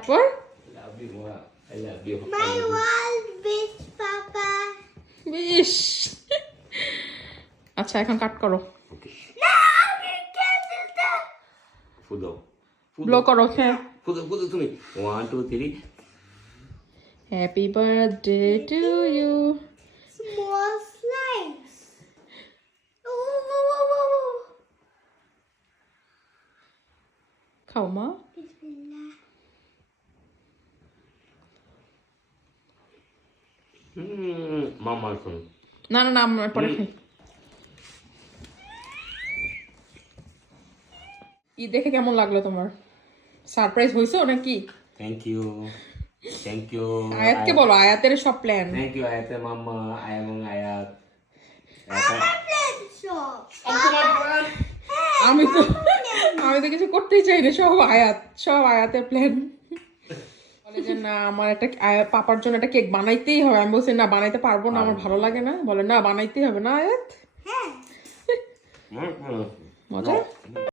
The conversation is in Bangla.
তারপর Love you, Mama. I love you. My world best Papa. বেশ আচ্ছা এখন কাট করো Okay. No, we can't do that. Fudo. Blow করো হ্যাঁ Fudo to me. 1, 2, 3. Happy birthday to you Small slimes. Oh. খাও মা Bismillah. Mama, son. না না না আমরা পরে খাই ই দেখে কেমন লাগলো তোমার সারপ্রাইজ হয়েছে নাকি Thank you. Thank you. আয়াতকে বলো আয়াতের সব plan Thank you, Ayate Mama. Ayam Ayat. Shop. আমি তো কিছু করতেই চাই না সব আয়াতের প্ল্যান বলে যে না আমার একটা পাপার জন্য একটা কেক বানাইতেই হবে আমি বলছি না বানাইতে পারবো না আমার ভালো লাগে না বলে না বানাইতেই হবে না আয়াত Hey. মজা